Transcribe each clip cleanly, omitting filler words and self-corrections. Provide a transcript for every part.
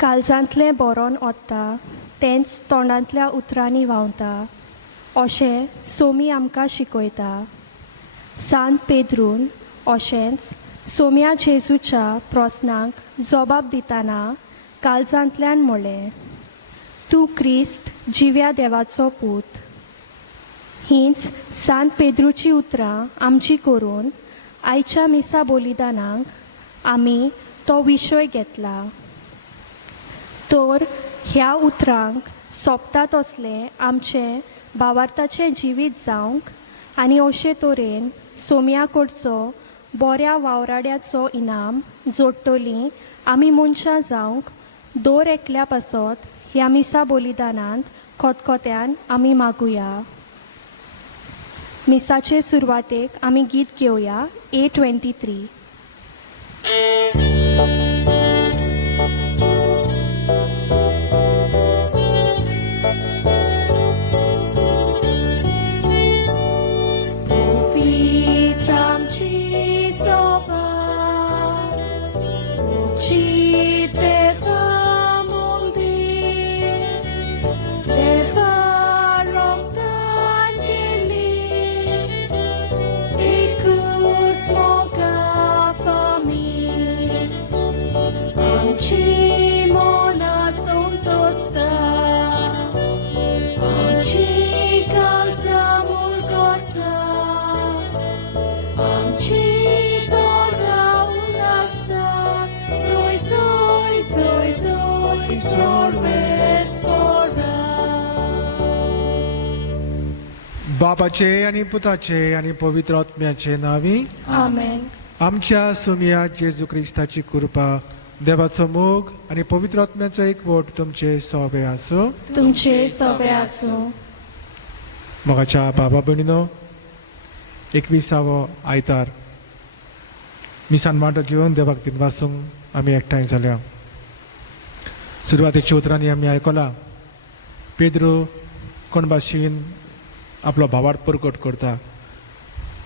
काळजांतलें बरोवन ओत्ता तेंच तोंडांतल्या उतरांनी व्हांवता अशें सोमी आमकां शिकयता. सांत पेद्रून अशेंच सोम्या जेजूच्या प्रस्नांक जबाब दितना काळजांतल्यान म्हणलें, तूं क्रिस्त जिव्या देवाचो पूत. हींच सांत पेद्रूची उतरां आमची करून आयच्या मिसा बलिदानाक आमी तो विशय घेतला. तर ह्या उतरांक सोंपतात असलें आमचें भावार्थाचें जिवीत जावंक आनी अशे तरेन सोम्या कडचो बऱ्या वावराड्याचो इनाम जोडटलीं आमी मनशां जावंक दर एकल्या पासत ह्या मिसा बलिदानांत खतखत्यान आमी मागुया. मिसाचे सुरवातेक आमी गीत घेवया A23. बापाचे आणि पुताचे आणि पवित्र आत्म्याचे नावी आमेन. आमच्या सोम्या जेजू क्रिस्ताची कृपा, देवाचो मोग आणि पवित्र आत्म्याचो एकवट तुमचे सगळे आसो. तुमचे सगळे आसो. मोगाच्या बाबा भयणीनो, 21वो आयतार मिसान वांटो घेवन देवाक दिन वाचूंक आमी एकठांय जाल्या. सुरवातेच्या उतरांनी आमी आयकलां, पेद्रू कोण भाशेन आपलो भावार्थ परगट करता,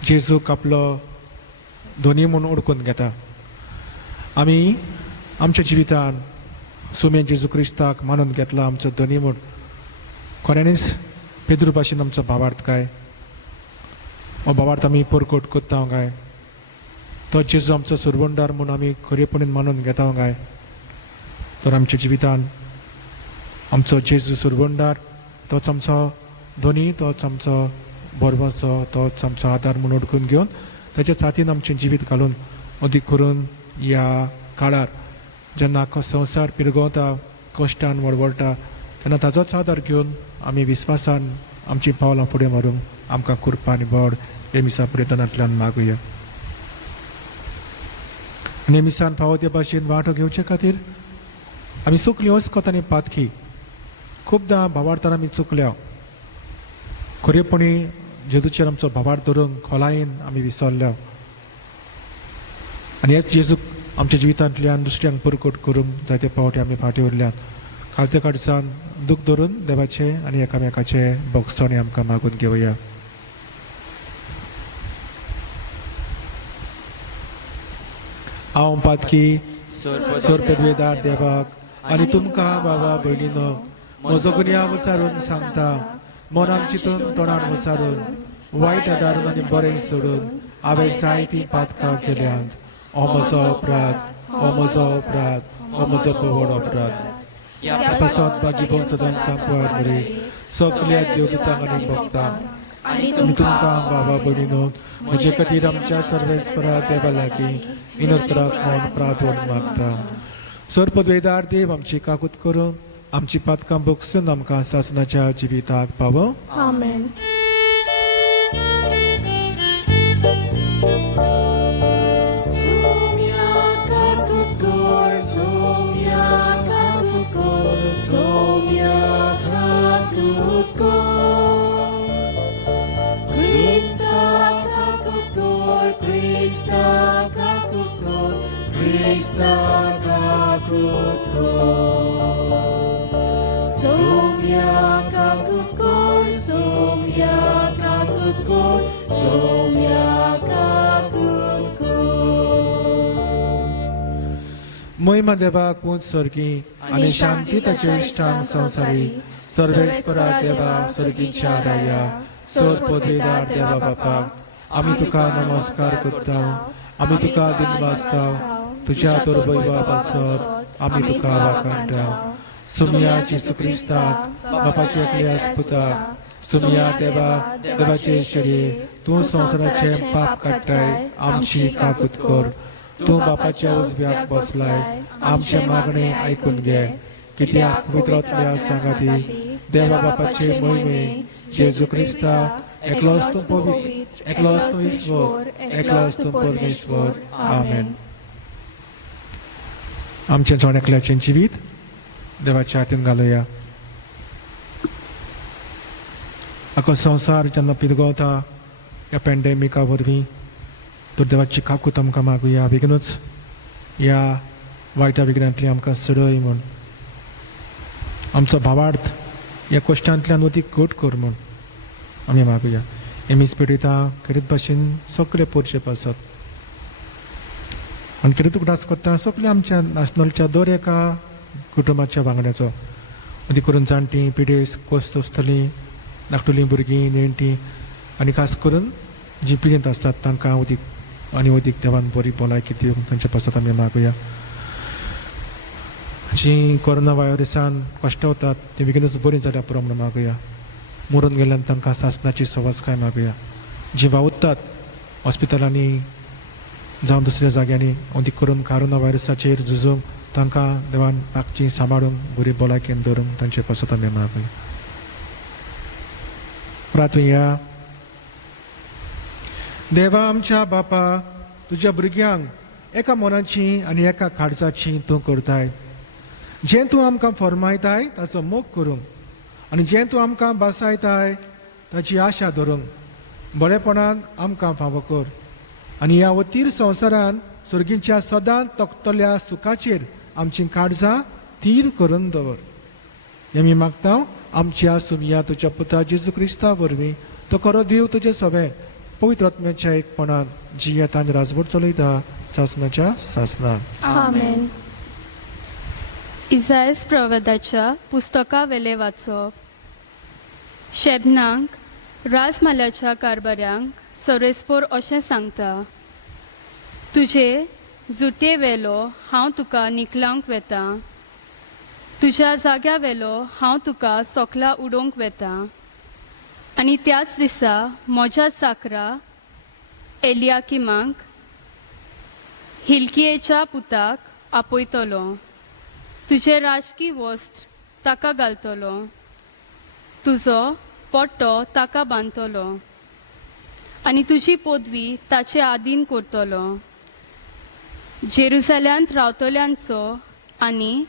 जेजूक आपलो धोनी म्हूण ओळखून घेता. आमी आमच्या जिवितान सोम्या जेजू क्रिस्ताक मानून घेतला आमचो धोनी म्हूण. खऱ्यांनीच पेद्रू भाशेन आमचो भावार्थ काय? हो भावार्थ आमी परगट करता काय? तो जेजू आमचो सुरवंडार म्हूण आमी खरेपणीन मानून घेता काय? तर आमच्या जिवितान आमचो जेजू सुरवंडार, तोच आमचो धोनी, तोच आमचो बरवचो, तोच आमचो आदार म्हूण ओळखून घेवन ताच्या साथीन आमचें जिवीत घालून अदीक करून ह्या काळार जेन्ना आख्खो संवसार पिरगवता, कश्टान वळवळटा, तेन्ना ताचोच आदार घेवन आमी विस्वासान आमची पावलां फुडें मारूंक आमकां कृपा आनी बळ हे मिसा प्रयत्नांतल्यान मागुया. आनी मिसान फावो ते भाशेन वांटो घेवचे खातीर आमी चुकली वच कोतांनी पातकी. खुबदां भावार्थान आमी चुकल्या. खरेपणी जेजूचेर आमचो भावार्थ धरूंक खोलायेन आमी विसरल्या. आनी हेच जेजूक आमच्या जिवितांतल्यान दुसऱ्यांक परगट करूंक जायते फावटी आमी फाटीं उरल्यात. खालते कडच्यान दूख धरून देवाचे आनी एकामेकाचे भोगसणी आमकां मागून घेवया. हांव पातकी सोर पदवेदार देवाक आनी तुमकां बाबा भयणीनो म्हजो गुन्यांव विचारून सांगता. मनान चिंतून तोंडान विचारून वायट आदारून आनी बरें सोडून हांवें जायतीं पातकां केल्यांत. हो म्हजो अपराध, हो म्हजो अपराध, हो म्हजो पवड अपराध. पासत बागी भोवन सदांच सांगवार बरी सगळ्या देवदूतांक आनी भक्तांक आनी तुमकां बाबा भयणीनो म्हजे खातीर आमच्या सर्वेस्परा देवा लागीं विनोद करात म्हूण प्रार्थना मागता. सोर पदवेदार देव आमची काकूत करून आमची पातकां भोगसून आमकां सासणाच्या जिविताक पावो. आमेन. मोहिमा देवाक उंच सर्गी आनी शांती ताचे इश्टांक संवसारी सर्वेस्परा देवा सर्गीच्या राया सर पदवीदार देवा बापाक आमी तुका नमस्कार करता आमी तुका दिनवासता तुज्या दुर्बैवा पासत आमी तुका वाखाणटा सुमिया जेसू क्रिस्ताक बापाचे एकल्या पुताक सुमिया देवा देवाचे शेडये तूं संवसाराचे पाप काडटाय आमची काकूत कर तूं बापाच्या उजव्याक बसलाय आमचे मागणे आयकून घे कित्याक पवित्रात्म्या सांगाती देवा बापाचे मोहिमे जेजू क्रिस्ता एकलोच तूं पवित्र एकलोच तूं ईश्वर एकलोच तूं परमेश्वर आमेन. आमचे जोणेकल्याचें जिवीत देवाच्या हातीन घालुया. आखो संवसार जेन्ना पिरगोवता ह्या पॅन्डेमिका वरवीं तर देवाची काकूत आमकां मागुया बेगीनूच ह्या वायटा विघ्नांतली आमकां सडय म्हूण आमचो भावार्थ ह्या कश्टांतल्यान अदीक घट कर म्हूण आमी मागुया. एम पिडिता खरीत भाशेन सगळे पोरचे पासत आनी कितें उगडास कोत्ता सगळे आमच्या नॅशनलच्या दर एका कुटुंबाच्या वांगड्याचो अदी करून जाणटी पिडेस कोस्त आसतलीं धाकटुलीं भुरगीं नेणटीं आनी खास करून जी पिडेंत आसतात तांकां अदीक आनी अदीक देवान बरी भलायकी दिवंक तांचे पासत आमी मागुया. जीं कोरोना वायरसान कश्टावतात ती बेगीनूच बरी जाल्या पुरो म्हणून मागुया. मरून गेल्ल्यान तांकां सासणाची सवस्काय मागुया. जीं वावुरतात हॉस्पिटलांनी जावं दुसऱ्या जाग्यांनी अदीक करून कोरोना वायरसाचेर झुजूंक तांकां देवान राखची सांबाळूंक बरी भलायकेन दवरूंक तांचे पासत आमी मागुया. प्रार्थुया. देवा आमच्या बापा तुज्या भुरग्यांक एका मनाची आनी एका काळजाची तूं करताय. जें तूं आमकां फरमायताय ताचो मोग करूंक आनी जें तूं आमकां बसायताय ताची आशा धरूंक बरेपणान आमकां फावो कर आनी ह्या वतीर संवसारान सर्गीच्या सदां तोखतल्या सुखाचेर आमची काळजां थीर करून दवर. हें मी मागता आमच्या सुमिया तुज्या पुता जेजू क्रिस्ता वरवीं तो खरो देव तुजे सवे पवित्र आत्म्याच्या एकपणान जियेत आनी राजवट चलयता सासणाच्या सासणाक. आमेन. इसायास प्रवादाच्या पुस्तका वेले वाचप. शेबनाक राजमाल्याच्या कारभाऱ्यांक सोरेस्पोर अशें सांगता तुजे जुटे वेलो हांव तुका निकलांक वेता तुज्या जाग्या वेलो हांव तुका सोकला उडोवंक वेता आनी त्याच दिसा म्हज्या चाकरा एलियाकिमाक हिल्कियेच्या पुताक आपयतलो तुजे राजकी वस्त्र ताका घालतलो तुजो पोट्टो ताका बांदतलो आनी तुजी पदवी ताचे आदीन करतलो. जेरुसल्यांत रावतल्यांचो आनी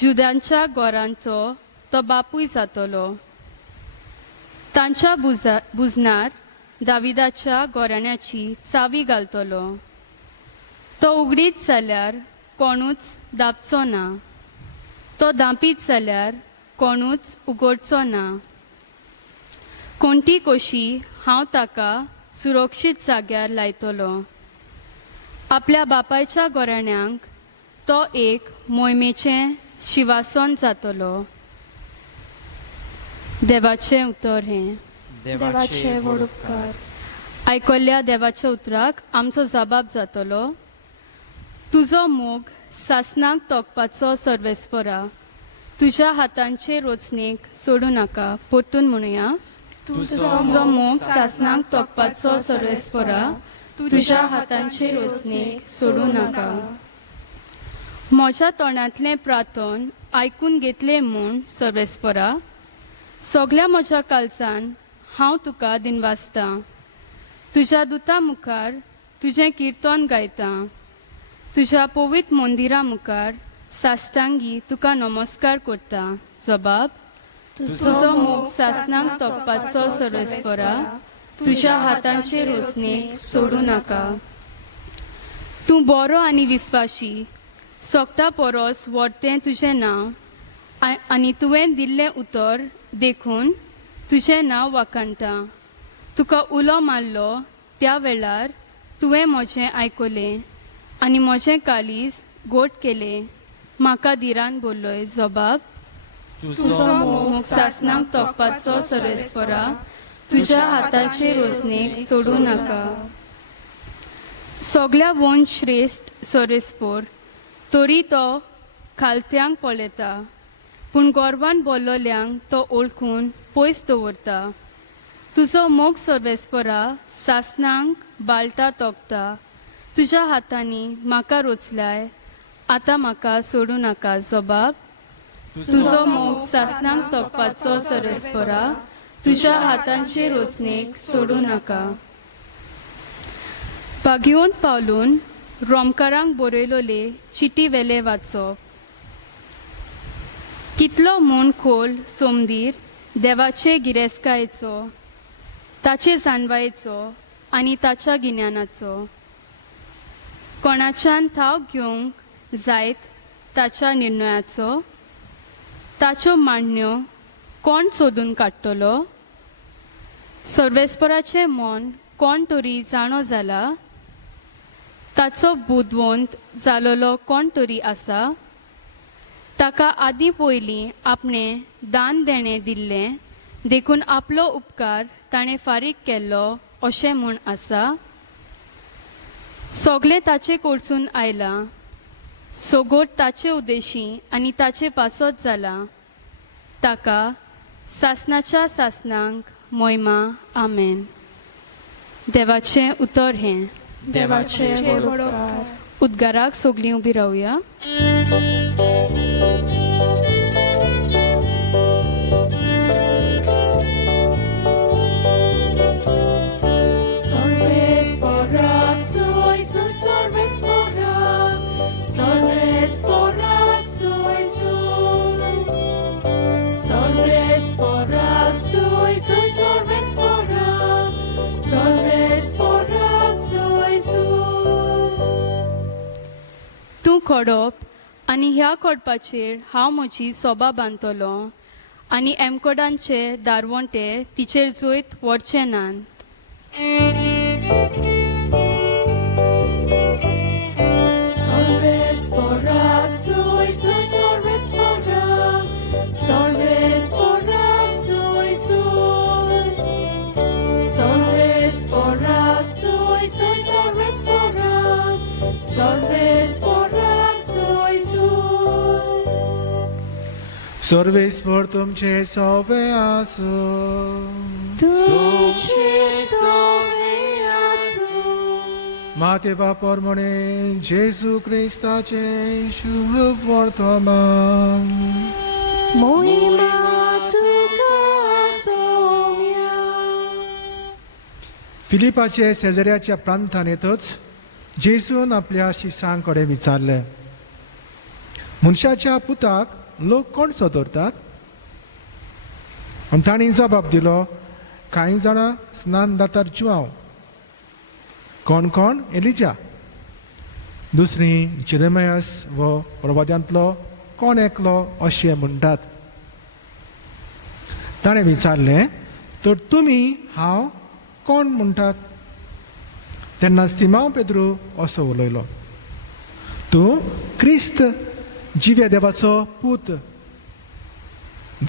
जुद्यांच्या गोरांचो तो बापूय जातलो. तांच्या बुजनार दाविदाच्या गोराण्याची चावी घालतलो. तो उगडीत जाल्यार कोणूच दाबचो ना तो दांपीत जाल्यार कोणूच उगडचो ना. कोणती कोशी हांव ताका सुरक्षीत जाग्यार लायतलो. आपल्या बापायच्या गोराण्यांक तो एक मोहिमेचें शिवासन जातलो. देवाचें उतर हें. देवाचे व्हड उपकार. आयकल्ल्या देवाच्या उतराक आमचो जबाब जातलो तुजो मोग सासनाक तोखपाचो सर्वेस्परा तुज्या हातांचे रोचणेक सोडू नाका. परतून म्हणुया तुजो मोग सासनाक तोखपाचो सर्वेस्परा तुज्या हातांचे रोचणेक सोडू नाका. म्हज्या तोंडांतलें प्रार्थन आयकून घेतलें म्हूण सर्वेस्परा सगळ्या म्हज्या काळजान हांव तुका दिनवासता. तुज्या दुता मुखार तुजें किर्तन गायता. तुज्या पवित्र मंदिरा मुखार साश्टांगी तुका नमस्कार करता. जबाब तुजो मोग सासनाक तोखपाचो सर्वेस्परा तुज्या हातांचे रोचणेक सोडू नाका. तूं बरो आनी विस्वाशी सोगता परस व्हडतें तुजें नांव आनी तुवें दिल्लें उतर देखून तुजें नांव वाखाणटा. तुका उलो मारलो त्या वेळार तुवें म्हजें आयकलें आनी म्हजें काळीज गोट केलें. म्हाका दिरान बोल्लोय जबाब तुजो मोग सासणाक तोपपाचो सर्वेस्परा तुज्या हाताचे रोजणेक सोडू नाका सगळ्या वंश श्रेष्ठ सर्वेस्पोर तरी तो खालत्यांक पळयता पूण गोरवान बोल्लोल्यांक तो ओळखून पयस दवरता तुजो मोग सर्वेस्परा सासणांक बाळटा तोपता तुज्या हातांनी म्हाका रोचलाय आतां म्हाका सोडू नाका जबाब तुजो मोग सासणांक तोपपाचो सर्वेस्परा तुज्या हातांचे रोचणेक सोडू नाका बागयोंत पावलून रोमकारांक बरयलोले चिटी वेले वाचप कितलो म्हूण खोल सोमदीर देवाचे गिरेस्कायेचो ताचे जाणवायेचो आनी ताच्या गिन्यानाचो कोणाच्यान थाव घेवंक जायत ताच्या निर्णयाचो ताच्यो मांडण्यो कोण सोदून काडटलो सर्वेस्पराचें मन कोण तरी जाणो जाला ताचो बुदवंत जालोलो कोण तरी आसा ताका आदीं पयलीं आपणें दान देणें दिल्लें देखून आपलो उपकार ताणें फारीक केल्लो अशें म्हूण आसा सगळें ताचे कडसून आयलां सोगोट ताचे उद्देशी आनी ताचे पासत जाला ताका सासणाच्या सासणांक मोहिमा आमेन देवाचें उतर हें देवाचे बरोबर उद्गाराक सगळीं उबी रावया तूं खडप आनी ह्या खडपाचेर हांव म्हजी सोबा बांदतलो आनी एमकोडांचे दारवंटे तिचेर जोयत व्हरचे नात सर्वेस्वर तुमचे सोबे आसूं माते बापर म्हणे जेजू क्रिस्ताचे शुभ वर्तमान फिलिपाचे शेजाऱ्याच्या प्रांतान येतच जेजून आपल्या शिष्यांकडे विचारले मनशाच्या पुताक लोक कोण सदरतात आनी तांणी जबाब दिलो कांय जाणां स्नान दातार जुआंव कोण कोण एलिजा दुसरी जेरेमियास वो प्रवाद्यांतलो कोण एकलो अशें म्हणटात ताणें विचारलें तर तुमी हांव कोण म्हणटात तेन्ना सिमांव पेद्रू असो उलयलो तूं क्रिस्त जिव्या देवाचो पूत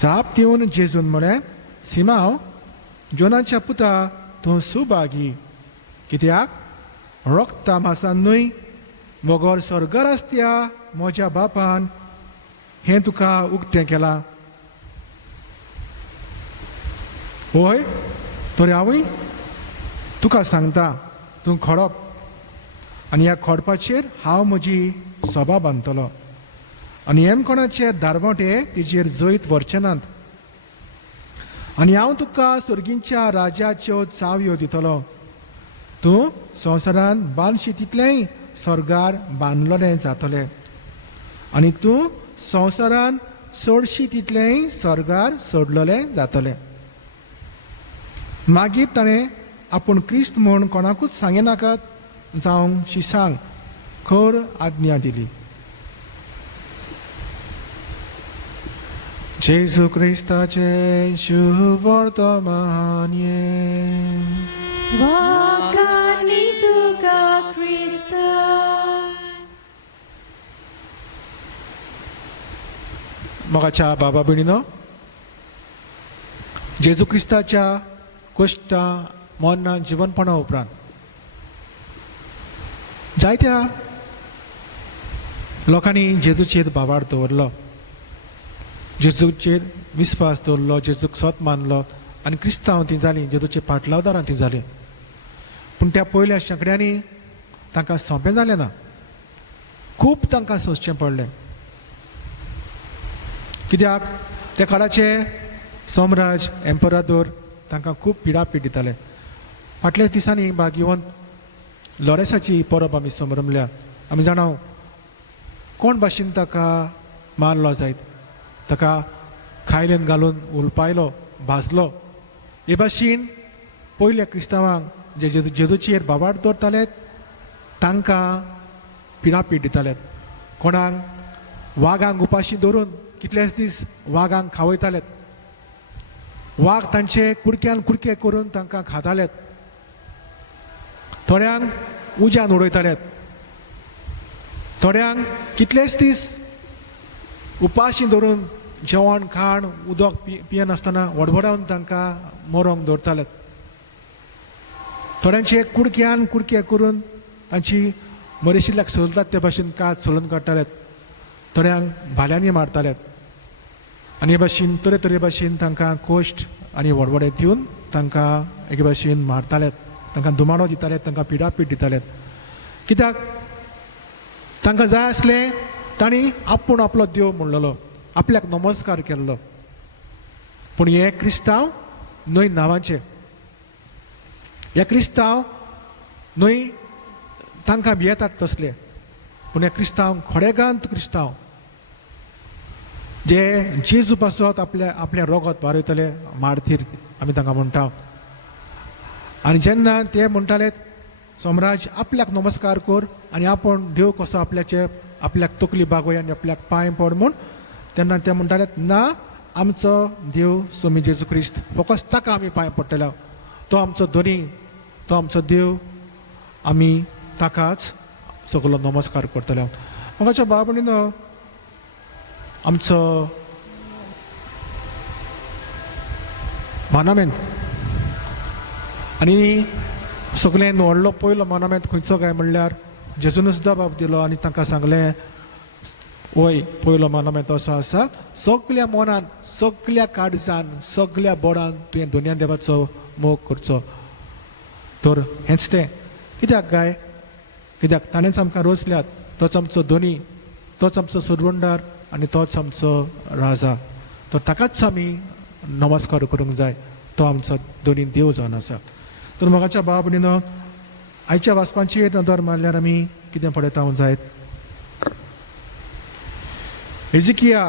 जाप दिवन जेजून म्हळें सिमांव जोनाच्या पुता तूं सुभागी कित्याक रक्ता मासान न्हय मोगोर स्वर्गार आसत्या म्हज्या बापान हें तुका उक्तें केलां होय तर हांवूय तुका सांगता तूं खडप आनी ह्या खडपाचेर हांव म्हजी सोबा बांदतलो आनी एमकोणाचे दारवटे तिचेर जैत व्हरचे नात आनी हांव तुका सुर्गींच्या राजाच्यो चावयो दितलो तूं संवसारान बांदशी तितलेंय स्वर्गार बांदलोलें जातलें आनी तूं संवसारान सोडशी तितलेंय स्वर्गार सोडलोलें जातलें मागीर ताणें आपूण क्रिस्त म्हूण कोणाकूच सांगे नाकात जावं शिशांक खर आज्ञा दिली जेजू क्रिस्ताचे शुभ वर्तमान Wakani tuka Krista मोगाच्या बाबा भयणीनो, जेजू क्रिस्ताच्या कश्टां मरणां जिवनपणा उपरांत जायत्या लोकांनी जेजूचेर बाबार दवरलो, जेजूचेर विस्वास दवरलो, जेजूक स्वत मानलो आनी क्रिस्तांव ती जालीं, जेजूचे फाटलावदारां ती जालीं. पूण त्या पयल्या शेंकड्यांनी तांकां सोंपें जालें ना, खूब तांकां सोंसचें पडलें. कित्याक त्या काळाचे सम्राज एम्परादोर तांकां खूब पिडापीड दिताले. फाटल्याच दिसांनी भाग्यवंत लॉरेसाची परब आमी समरमल्या. आमी जाणाव कोण भाशेन ताका मारलो जायत, ताका खायलेन घालून उलपायलो, भाजलो. हे भाशेन पयल्या क्रिस्तांवांक जे जेजूचेर बाबार दवरताले तांकां पिडापीड दिताले. कोणाक वागांक उपाशी दवरून कितलेच दीस वागांक खावयताले. वाग तांचे कुडक्यान कुडके करून तांकां खाताले. थोड्यांक उज्यान उडयताले, थोड्यांक कितलेच दीस उपाशी दवरून जेवण खाण उदक पियनासतना वडवडावन तांकां मरोंक दवरताले. थोड्यांचे कुडक्यान कुडके करून तांची मरेशिल्ल्याक सोलतात ते भाशेन कात सोलून काडटाले. थोड्यांक भाल्यांनी मारताले आनी हे भाशेन तरेतरे भाशेन तांकां कोश्ट आनी वडवडे दिवन तांकां एके भाशेन मारताले, तांकां दुमाडो दिताले, तांकां पिडापीड दिताले. कित्याक तांकां जाय आसलें तांणी आपूण आपलो देव म्हणलेलो, आपल्याक नमस्कार केल्लो. पूण हे क्रिस्तांव न्हय नांवांचे, हे क्रिस्तांव न्हय तांकां भियेतात तसले, पूण हे क्रिस्तांव खडेगांत क्रिस्तांव जे जेजू पासत आपल्या रोगत वारयतले मारतीर आमी तांकां म्हणटा. आनी जेन्ना ते म्हणटाले सम्राज आपल्याक नमस्कार कर आनी आपूण देव कसो आपल्याक तकली बागोय आनी आपल्याक पांय पड म्हूण, तेन्ना ते म्हणटाले ना, आमचो देव स्वामी जेजू क्रिस्त, फकत ताका आमी पांय पडटले, तो आमचो धनी, तो आमचो देव, आमी ताकाच सगळो नमस्कार करतले. म्हाका बाब भयणीनो, आमचो मॉन्युमेंट आनी सगळ्यान व्हडलो पयलो मॉन्युमेंट खंयचो काय म्हणल्यार जेजून सुद्दां बाब दिलो आनी तांकां सांगलें, वय पयलो मॉन्युमेंट असो आसा, सगळ्या मनान, सगळ्या काळजान, सगळ्या बोडान तुवें दोनया देवाचो मोग करचो. तर हेंच तें. कित्याक काय, कित्याक ताणेंच आमकां रोचल्यात, तोच आमचो धनी, तोच आमचो सुरवंडार आनी तोच आमचो राजा. तर ताकाच आमी नमस्कार करूंक जाय, तो आमचो दोनी देव जावन आसा. तर म्हाका बाब भयणीनो, आयच्या वाचपांची नदर मारल्यार आमी कितें पळयता जायत. हिजकिया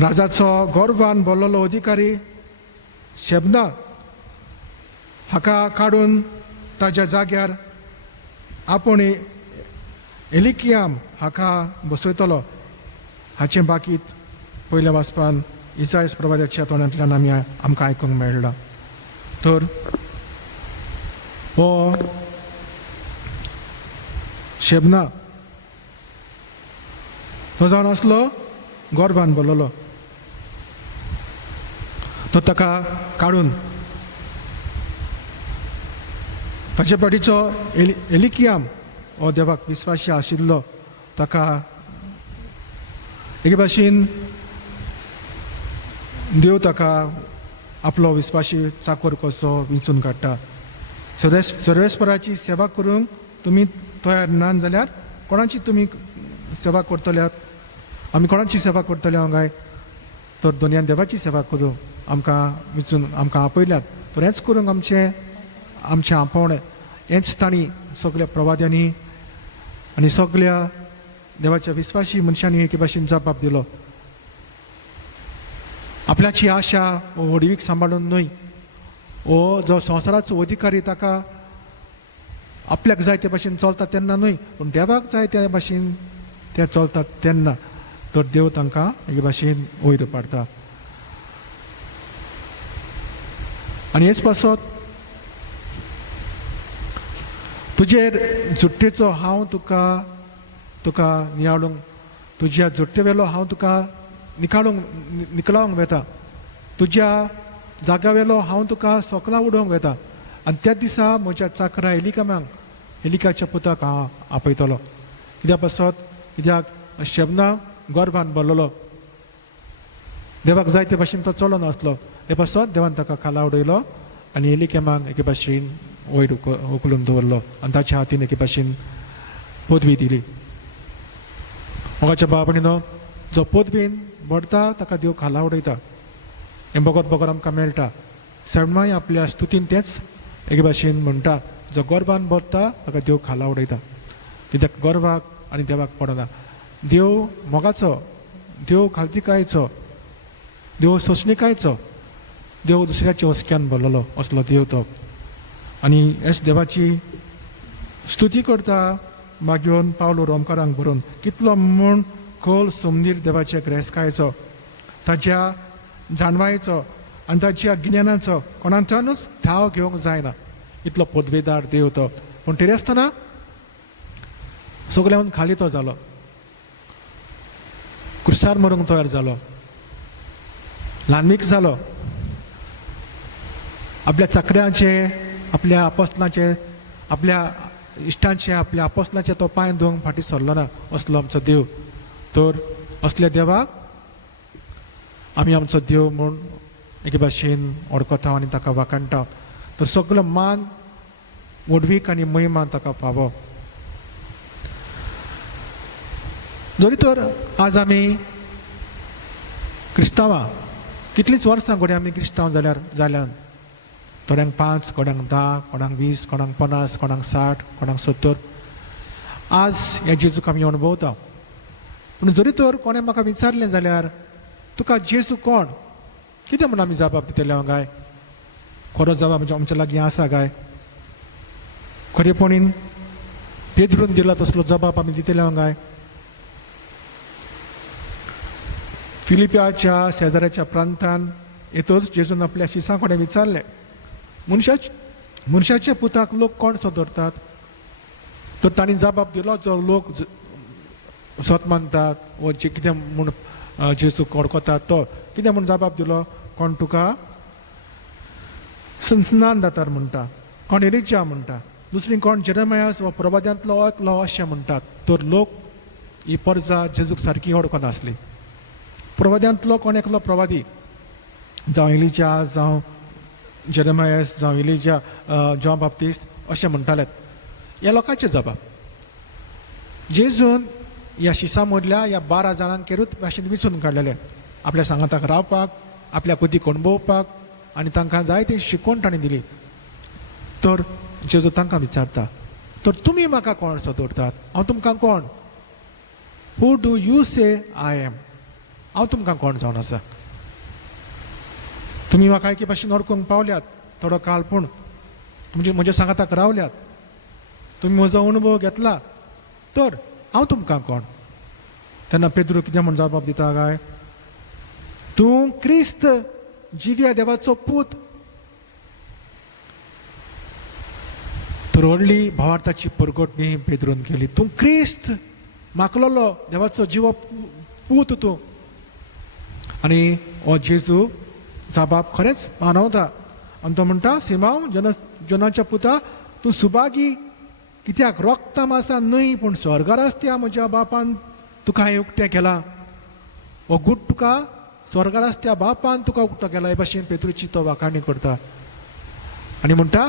राजाचो गोरवान भरलेलो अधिकारी शेबना हाका काडून ताच्या जाग्यार आपूण एलिकियाम हाका बसयतलो. हाचें बाकीत पयल्या वाचपान इसायास प्रवाद्याच्या तोंडांतल्यान आमकां आयकूंक मेळ्ळां. तर हो शेबना तो जावन आसलो गोरवान भरलेलो, तो ताका काडून ताचे पाटीचो एलिकियाम हो देवाक विस्वासी आशिल्लो, ताका एके भाशेन देव ताका आपलो विस्वासी चाकर कसो विंचून काडटा. सर्वेस्पराची सेवा करूंक तुमी तयार ना जाल्यार कोणाची तुमी सेवा करतल्यात, आमी कोणाची सेवा करतले काय, तर दोनया देवाची सेवा करूं, आमकां विंचून आमकां आपयल्यात. तर हेंच करूंक आमचें आपोवणें, हेंच तांणी सगळ्या प्रवाद्यांनी आनी सगळ्या देवाच्या विस्वासी मनशांनी एके भाशेन जबाब दिलो. आपल्याची आशा हो व्हडवीक सांबाळून न्हय, हो जो संवसाराचो अधिकारी ताका आपल्याक जाय ते भाशेन चलता तेन्ना न्हय, पूण देवाक जाय त्या भाशेन ते चलतात तेन्ना. तर देव तांकां हे भाशेन वयर पाडता. आनी हेच पासत तुजेर जुट्टेचो हांव तुका नियाळूंक, तुज्या जुट्टे वेलो हांव तुका निकळोंक वेता तुज्या जाग्या वेलो हांव तुका सोकला उडोवंक वेता आनी त्या दिसा म्हज्या चाकरा एलिकाच्या पुताक हांव आपयतलो कित्याक पासत कित्याक शेबना गोरबान भरलेलो देवाक जाय ते भाशेन तो चलो नासलो हे पासत देवान ताका खाला उडयलो आनी एलिकेमाक एके भाशेन वयर उखलून दवरलो आनी ताच्या हातीन एके भाशेन पदवी दिली मोगाच्या बाबणीनो जो पदवीन भरता ताका देव खाला उडयता हें बगत आमकां मेळटा सैमाय आपल्या स्तुतीन तेंच एके भाशेन म्हणटा जो गोरबान भरता ताका देव खाला उडयता कित्याक गोरबाक आनी देवाक पडना देव मोगाचो देव खालतीकायेचो देव सोंसणीकायेचो देव दुसऱ्याच्या हुस्क्यान भरलेलो असलो देव तो आनी हेच देवाची स्तुती करता मागीर पावलो रोमकारांक बरोवन कितलो म्हूण खोल सुमनीर देवाच्या ग्रेस्कायेचो ताच्या जाणवायेचो आनी ताच्या गिन्यानाचो कोणाच्यानूच ठाव घेवंक जायना इतलो पदवेदार देव तो पूण तरी आसतना सगळ्यान खाली तो जालो क्रुसार मरूंक तयार जालो ल्हानमीक जालो आपल्या चाकऱ्याचे आपल्या आपोस्तलाचे आपल्या इश्टांचे आपल्या आपोस्तलाचे तो पांय धुवंक फाटी सरलो ना असलो आमचो देव तर असल्या देवाक आमी आमचो देव म्हूण एके भाशेन ओळखता आनी ताका वाखाणटा तर सगळो मान वडवीक आनी महिमा ताका फावो जरी तर आज आमी क्रिस्तांवां कितलींच वर्सां घडये आमी क्रिस्तांव जाल्यान थोड्यांक 5 कोणाक 10 कोणाक 20 कोणाक 50 कोणाक 60 कोणाक 70 आज हे जेजूक आमी अणभवता पूण जरी तर कोणें म्हाका विचारलें जाल्यार तुका जेजू कोण कितें म्हूण आमी जबाब दितले काय खरो जबाब आमच्या लागीं आसा काय खरेपणीन पेद्रून दिला तसलो जबाब आमी दितले काय फिलिपियाच्या शेजाऱ्याच्या प्रांतान येतोच जेजून आपल्या शिसां कोणें विचारलें मनशाच्या पुताक लोक कोण सदरतात तर तांणी जबाब दिलो जो लोक स्वत मानतात व जे कितें म्हूण जेजूक वळखतात तो कितें म्हूण जबाब दिलो कोण तुका स्नान दातार म्हणटा कोण एलिजा म्हणटा दुसरी कोण जेरेमियास वा प्रवाद्यांतलो एकलो अशें म्हणटात तर लोक ही परजा जेजूक सारकी वळखनासली प्रवाद्यांतलो कोण एकलो प्रवादी जावं एलिजा जावं जेरेमियास जावं एलिजा जॉन बाप्तिस्ट अशें म्हणटाले ह्या लोकांचे जबाब जेजून ह्या शिसां मदल्या ह्या 12 जाणांचेरूच भाशेन विचून काडलेले आपल्या सांगाताक रावपाक आपल्या कुदीक अणभवपाक आनी तांकां जायती शिकवण ताणें दिली तर जेजू तांकां विचारता तर तुमी म्हाका कोण सदरतात हांव तुमकां कोण who do you say I am हांव तुमकां कोण जावन आसा तुमी म्हाका एके भाशेन ओळखूंक पावल्यात थोडो काळ पूण म्हज्या सांगाताक रावल्यात तुमी म्हजो अणभव घेतला तर हांव तुमकां कोण तेन्ना पेद्रू कितें म्हूण जबाब दिता काय तूं क्रिस्त जिव्या देवाचो पूत तर व्हडली भावार्थाची परगटणी पेद्रून केली तूं क्रिस्त मागलोलो देवाचो जिवो पूत तूं आनी हो जेजू जबाब खरेंच मानवता आनी तो म्हणटा सिमांव जोनाच्या पुता तूं सुभागी कित्याक रोगताम आसा न्हय पूण स्वर्गार आसत्या म्हज्या बापान तुका हांवें उक्तें केलां हो गूट तुका स्वर्गार आसत्या बापान तुका उक्तो केला हे भाशेन पेद्रूची तो वाखाणी करता आनी म्हणटा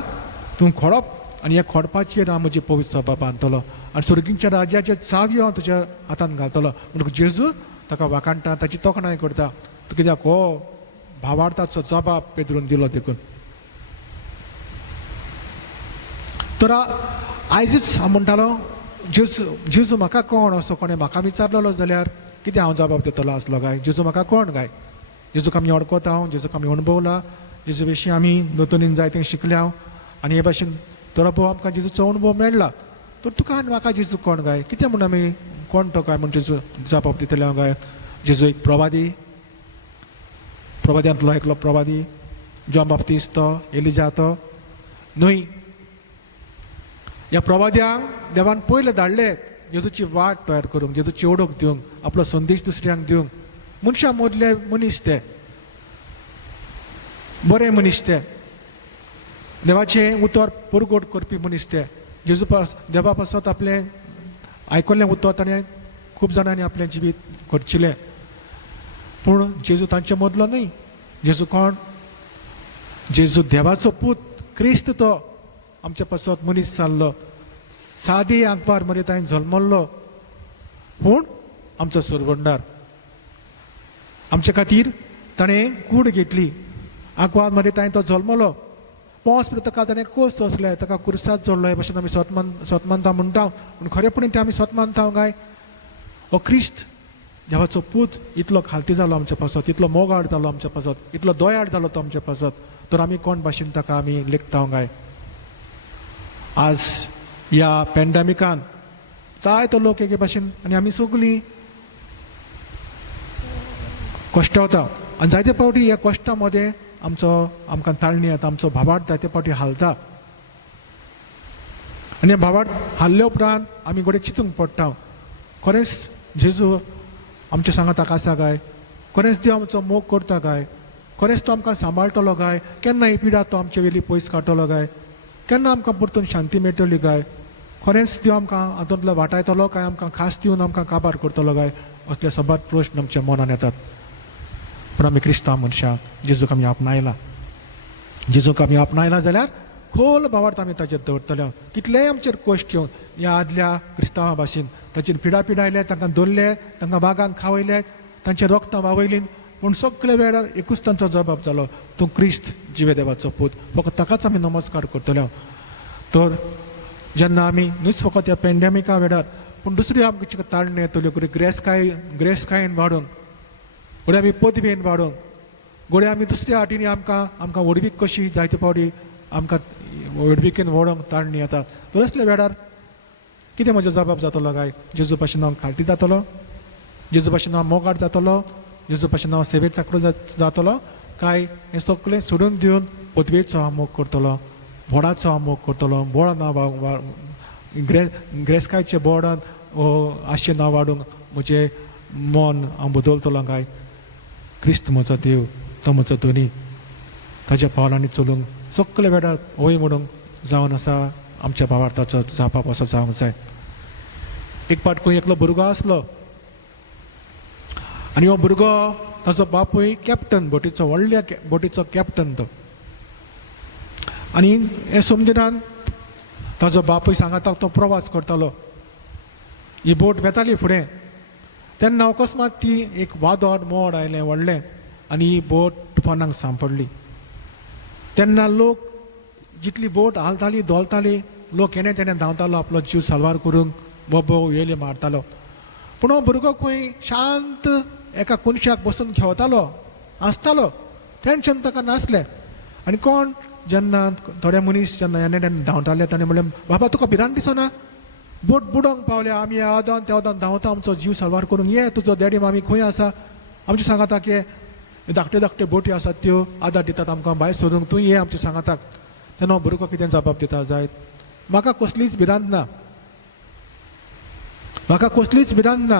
तूं खोडप आनी ह्या खोडपाचेर हांव म्हजी पवित्र बाबा बांदतलो आनी स्वर्गीच्या राज्याच्यो चावयो हांव तुज्या हातान घालतलो म्हणून जेजू ताका वाखाणटा ताची तोखणाय करता कित्याक हो भावार्थाचो जबाब पेद्रून दिलो देखून तर आयजच हांव म्हणटालो जेजू म्हाका कोण असो कोणें म्हाका विचारलेलो जाल्यार कितें हांव जबाब दितलो आसलो काय जेजू म्हाका कोण काय जेजूक आमी वळखता हांव जेजूक आमी अणभवला जेजू विशीं आमी नोतनीन जायतें शिकल्या आनी हे भाशेन थोडो भोव आमकां जेजूचो अणभव मेळ्ळा तर तुका आनी म्हाका जेजू कोण काय कितें म्हूण आमी कोण तो काय म्हूण जेजू जबाब दितले हांव काय जेजू एक प्रवाद्यांतलो एकलो प्रवादी जॉन बाप्तिस्ट तो एलिजा तो न्हय ह्या प्रवाद्यांक देवान पयले धाडले जेजूची वाट तयार करूंक जेजूची ओळख दिवंक आपलो संदेश दुसऱ्यांक दिवंक मनशा मदले मनीस ते बरे मनीस ते देवाचे उतर पुरगोट करपी मनीस ते जेजू देवा पासत आपले आयकल्लें उतर ताणें खूब जाणांनी आपलें जिवीत करचिलें पूण जेजू तांचे मदलो न्ही जेजू कोण जेजू देवाचो पूत क्रिस्त तो आमच्या पासत मनीस जाल्लो सादी आंकवार मरे ताणें जल्मल्लो पूण आमचो सुरवंडार आमचे खातीर ताणें कूड घेतली आंकवार मरे ताणें तो जल्मलो पोंस ताका ताणें कोस सोंसले ताका कुर्सात जोडलो हे भाशेन आमी स्वतमानता म्हणटा पूण खरेपणीन ते आमी स्वतमानता काय हो क्रिस्त देवाचो पूत इतलो खालती जालो आमच्या पासत इतलो मोगाड जालो आमच्या पासत इतलो दोयाड जालो तो आमच्या पासत तर आमी कोण भाशेन ताका आमी लेखता काय आज ह्या पॅन्डेमिकान जायतो लोक एके भाशेन आनी आमी सगळीं कश्टावता आनी जायते फावटी ह्या कश्टा मध्ये आमकां ताळणी येता आमचो भावार्थ जायते फावटी हालता आनी भावार्थ हाल्ले उपरांत आमी गोडे चिंतूंक पडटा खरेंच जेजू आमच्या सांगाताक आसा काय खरेंच देव आमचो मोग करता काय खरेंच तो आमकां सांबाळटलो काय केन्ना ही पिडा तो आमचे वेली पयस काडटलो काय केन्ना आमकां परतून शांती मेळटली काय खरेंच देव आमकां हातूंतलो वाटायतलो काय आमकां खास दिवन आमकां काबार करतलो काय असले सबात प्रश्न आमच्या मनान येतात पूण आमी क्रिस्तांव मनशां जेजूक आमी आपणायला जेजूक आमी आपणायला जाल्यार खोल भावार्थ आमी ताचेर दवरतले कितलेय आमचेर कश्ट येवन ह्या आदल्या क्रिस्तांवा भाशेन ताचेर पिडा पिडायले तांकां दवरले तांकां बागांक खावयले तांचे रक्तां वावयलीं पूण सगळे वेळार एकूच तांचो जबाब जालो तूं क्रिस्त जिवे देवाचो पूत फकत ताकाच आमी नमस्कार करतले तर जेन्ना आमी न्हूच फकत ह्या पॅन्डेमिका वेळार पूण दुसऱ्यो आमचे ताळणी येतल्यो ग्रेस्कायेन वाडोवन गोडे आमी पदवेन वाडोवन गोडे आमी दुसऱ्या वाटेनी आमकां वडवीक कशी जायते फावटी आमकां वडवीकेन वडोवंक ताळणी येता तर असल्या वेळार कितें म्हजो जबाब जातलो काय जेजू भाशेन हांव खालती जातलो जेजू भाशेन हांव मोगाट जातलो जेजू भाशेन हांव सेवेत चाकरो जातलो काय हें सगळें सोडून दिवन पदवेचो हांव मोग करतलो बोर्डाचो हांव मोग करतलो बोर्ड ना ग्रेस्कायचे बोर्डान आशे ना वाडूंक म्हजें मन हांव बदलतलो काय क्रिस्त म्हजो देव तो म्हजो धनी ताच्या पावलांनी चलूंक सगळे वेळार वय म्हणूंक जावन आसा आमच्या भावार्थाचो जापाप असो जावंक जाय एक पाट खंय एकलो भुरगो आसलो आनी हो भुरगो ताचो बापूय कॅप्टन बोटीचो व्हडल्या बोटीचो कॅप्टन तो आनी हे समदिनान ताचो बापूय सांगाता तो प्रवास करतालो ही बोट वेताली फुडें तेन्ना अकस्मात ती एक वादळ मोड आयलें व्हडलें आनी ही बोट तुफानाक सांपडली तेन्ना लोक जितली बोट हालताली दोलताली लोक हेणे तेणें धांवतालो आपलो जीव साल्वार करूंक बोबो येले मारतालो पूण हो भुरगो खंय शांत एका कोनशाक बसून खेवतालो हांसतालो टेन्शन ताका नासलें आनी कोण जेन्ना थोडे मनीस जेन्ना हेणे तेणें धांवताले ताणें म्हणलें बाबा तुका भिरांत दिसना बोट बुडोवंक पावले आमी ह्या वदान त्या वदान धांवता आमचो जीव साल्वार करूंक ये तुजो डॅडी मामी खंय आसा आमचे सांगाता की धाकटे धाकटे बोटी आसात त्यो आदार दितात आमकां भायर सोदूंक तूं ये आमच्या सांगाताक तेन्ना हो भुरगो कितें जबाब दिता जायत म्हाका कसलीच भिरांत ना म्हाका कसलीच भिरांत ना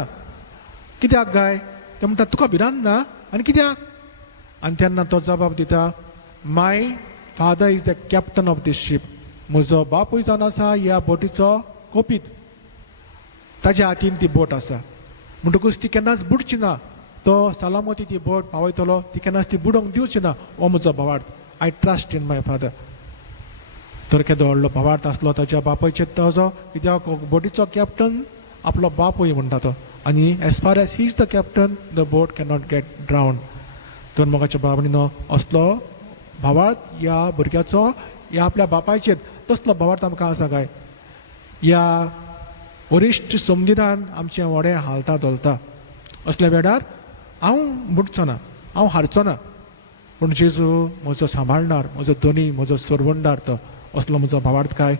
कित्याक गाय ते म्हणटा तुका भिरांत ना आनी कित्याक आनी तेन्ना तो जबाब दिता my father is the captain of this ship म्हजो बापूय जावन आसा ह्या बोटीचो कोपीत ताच्या हातीन ती बोट आसा म्हणटकूच ती केन्नाच बुडची ना तो सलामती ती बोट पावयतलो ती केन्नाच ती बुडोवंक दिवची ना हो म्हजो भावार्थ I trust in my father तर केदो व्हडलो भावार्थ आसलो ताच्या बापायचेर ताजो कित्याक बोटीचो कॅप्टन आपलो बापूय म्हणटा तो आनी as far as he is the captain the boat can not get drowned तर मोगाच्या भावणीनो असलो भावार्थ ह्या भुरग्याचो ह्या आपल्या बापायचेर तसलो भावार्थ आमकां आसा काय ह्या वरिश्ट समदिनान आमचें व्हडें हालता दोलता असल्या वेळार हांव बुडचो ना हांव हारचो ना पूण जेजू म्हजो सांबाळणार म्हजो धनी म्हजो सोरवंडार तो असलो म्हजो भावार्थ काय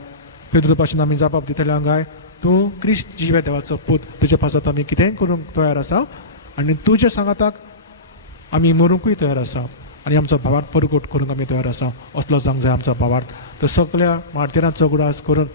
पेद्रू भाशेन आमी जबाब दितले काय तूं क्रिस्त जिवे देवाचो पूत तुजे पासत आमी कितेंय करूंक तयार आसा आनी तुज्या सांगाताक आमी मरूंकूय तयार आसा आनी आमचो भावार्थ परगोट करूंक आमी तयार आसा असलो जावंक जाय आमचो भावार्थ तो सगळ्या मार्तिरांचो उगडास करून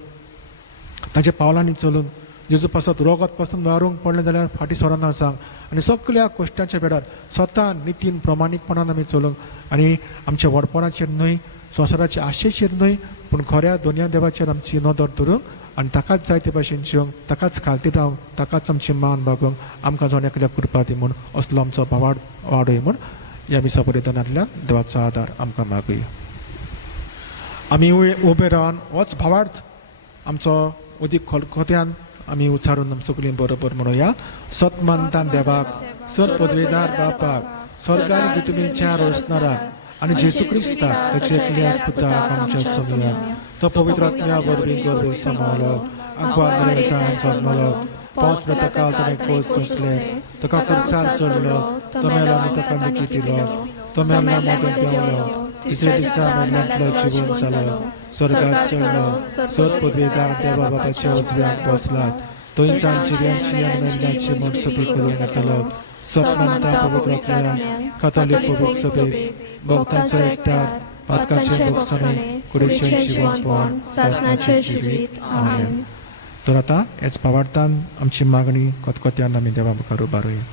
ताच्या पावलांनी चलून जेजू पासत रोगात पासून वारूंक पडलें जाल्यार फाटी सरोना सांग आनी सगळ्या कश्टांच्या बेडार स्वता नितीन प्रमाणीकपणान आमी चलूंक आनी आमच्या व्हडपणाचेर न्हय संवसाराच्या आशेचेर न्हय पूण खऱ्या दोनया देवाचेर आमची नदर दवरूंक आनी ताकाच जायते भाशेन जिवंक ताकाच खालती रावंक ताकाच आमची मान बागोवंक आमकां जावन एकल्या कृपा दी म्हूण असलो आमचो भावार्थ वाडय म्हूण ह्या मिसा परिधानांतल्यान देवाचो आदार आमकां मागुया. आमी उबे रावन होच भावार्थ आमचो अदीक खलखत्यान आमी उच्चारून सगळीं बरोबर म्हणुया. सतमंतान देवाक सर पदवेदार बापाक स्वर्गान भितुमीच्या रोसणाराक आनी जेजू क्रिस्ताक ताचे एकल्या सुताक आमच्या समयाक तो पवित्र आत्म्या वरवीं गौरव समालो आग्वाद जल्मलो 5 म्हयन्याकाल ताणें कोस सोंसले ताका कुर्सार चडलो तो मेलो आनी ताका लेगीत तो मेल्ल्या मदत देंवलो तिसऱ्या दिसा मेल्ल्यांतलो जिवंत जालो स्वर्गात चडलो सत पदवेदार देवा बापाच्या उजव्याक बसला तो जिऱ्यांची आनी मेल्ल्यांची म्हण सगळी करून येतालो. सतमंता पवित्र आत्म्या कातोलीक पवित्र सभेक भक्तांचो एकठार पातकांचे भोगसणे कुडीचें जिवंतपण सासणाचें जिवीत. आमेन. तर आतां हेच भावार्थान आमची मागणी कोतकोत्यान आमी देवा मुखार उबारूया.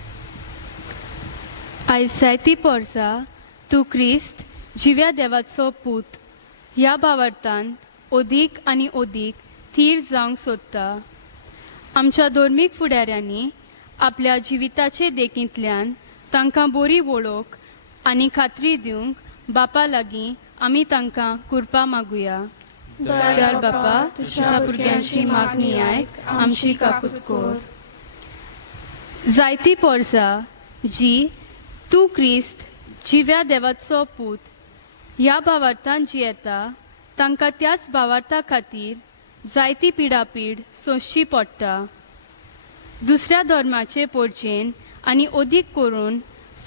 आयज जायतीं वर्सां तूं क्रिस्त जिव्या देवाचो पूत ह्या भावार्थान ओदीक आनी ओदीक थीर जावंक सोदता. आमच्या धर्मीक फुडाऱ्यांनी आपल्या जिविताचे देखींतल्यान तांकां बरी वळख आनी खात्री दिवंक बापा लागीं आमी तांकां कृपा मागुया. दयाळ बापा तुज्या भुरग्यांची मागणी आयक आमची काकूट कर. जायतीं वर्सां जी तूं क्रिस्त जिव्या देवाचो पूत ह्या भावार्थान जियेता तांकां त्याच भावार्था खातीर जायती पिडापीड सोंसची पडटा. दुसऱ्या धर्माचे पोरचेन आनी ओदीक करून